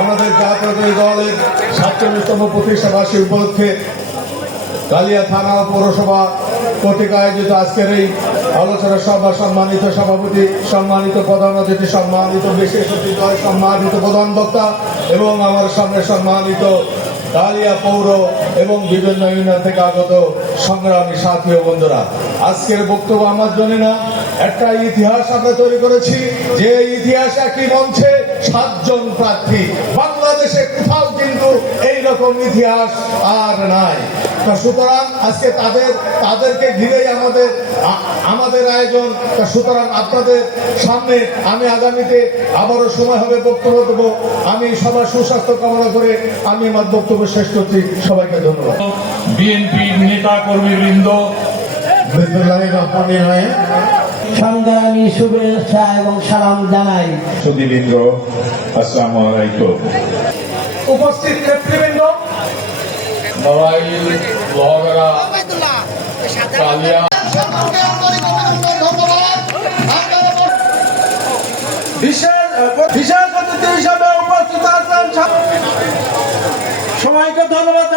আমাদের জাতীয় দলের ৪৭তম প্রতিষ্ঠাবার্ষিকী উপলক্ষে কালিয়া থানা ও পৌরসভা কর্তৃক আয়োজিত আজকের এই আলোচনা সভা সম্মানিত সভাপতি, সম্মানিত প্রধান অতিথি, সম্মানিত বিশেষ অতিথি, সম্মানিত প্রধান বক্তা এবং আমার সামনে সম্মানিত কালিয়া পৌর এবং বিভিন্ন ইউনিয়ন থেকে আগত সংগ্রামী সাথী ও বন্ধুরা, আজকের বক্তব্য আমার জন্য না, একটা ইতিহাস আমরা তৈরি করেছি। যে ইতিহাস একই মঞ্চে ৭ জন প্রার্থী, বাংলাদেশে কোথাও কিন্তু এইরকম ইতিহাস আর নাই। সুতরাং আজকে তাদেরকে ঘিরেই আমাদের আয়োজন। সুতরাং আপনাদের সামনে আমি আগামীতে আবারও সময় হবে বক্তব্য দেবো। আমি সবার সুস্বাস্থ্য কামনা করে আমি আমার বক্তব্য শেষ করছি। সবাইকে ধন্যবাদ। বিএনপির নেতা কর্মীবৃন্দ, সংগ্রামী শুভেচ্ছা এবং সালাম জানাই। সুধীবৃন্দ, আসসালামু আলাইকুম। উপস্থিত নেতৃবৃন্দ, নড়াইল, লোহাগাড়া, কালিয়া, বিশেষ অতিথি হিসাবে উপস্থিত আছেন সবাইকে ধন্যবাদ।